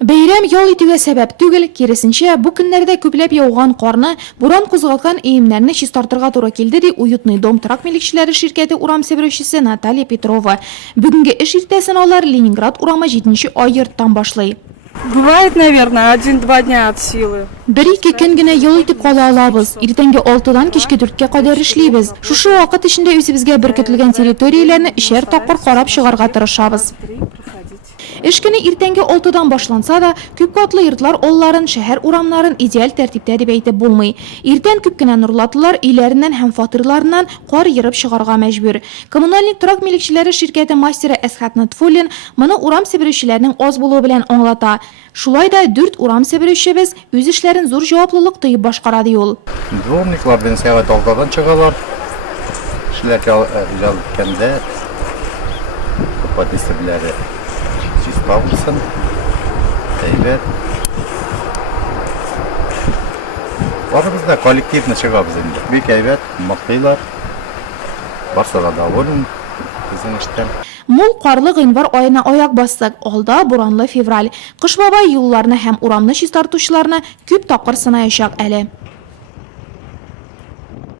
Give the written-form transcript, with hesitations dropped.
Бәйрәм ял итүгә сәбәп түгел, киресенчә, бу көннәрдә күпләп яуган карны, буран кузгаткан өемнәрне чистартырга туры килде, ди Уютный дом торак милекчеләре ширкәте урам себерүчесе Наталья Петрова. Бүгенге эш иртәсен алар Ленинград урамы 7-нче ай йорттан башлый. Бывает, наверное, 1-2 дня от силы. Бер-ике көн генә ял итеп кала алабыз. Иртәнге 6-дан кичке 4-кә кадәр эшлибез. Шушы вакыт эчендә үзебезгә беркетелгән территорияләрне ишәр тапкыр карап чыгарга тырышабыз. Эш көне иртәнге 6-дан башланса да, күп катлы йортлар алларын, шәһәр урамнарын идеаль тәртиптә дип әйтеп булмый. Иртән күп кенә нурлатылар өйләреннән һәм фатирларыннан кар йырып чыгарга мәҗбүр. Коммуналь торак милекчеләре ширкәте мастеры Әсхат Натфуллин моны урам себерүчеләрнең аз булуы белән аңлата. Шулай да 4 урам себерүчебез үз эшләрен зур җаваплылык тоеп башкара ди ул. Дворниклар белән сәгать 6-дан чыгалар. Эшләр ялкәндә подисибләре чисталсын. Әйбәт. Барыбыз да коллективны чыгабыз инде. Бик әйбәт, мактыйлар. Барса да доволен безнең эштән. Мул карлы гыйнвар аена аяк бастык. Алда буранлы февраль. Кыш бабай юлларны һәм урамны чистартучыларны күп тапкыр сынаячак әле.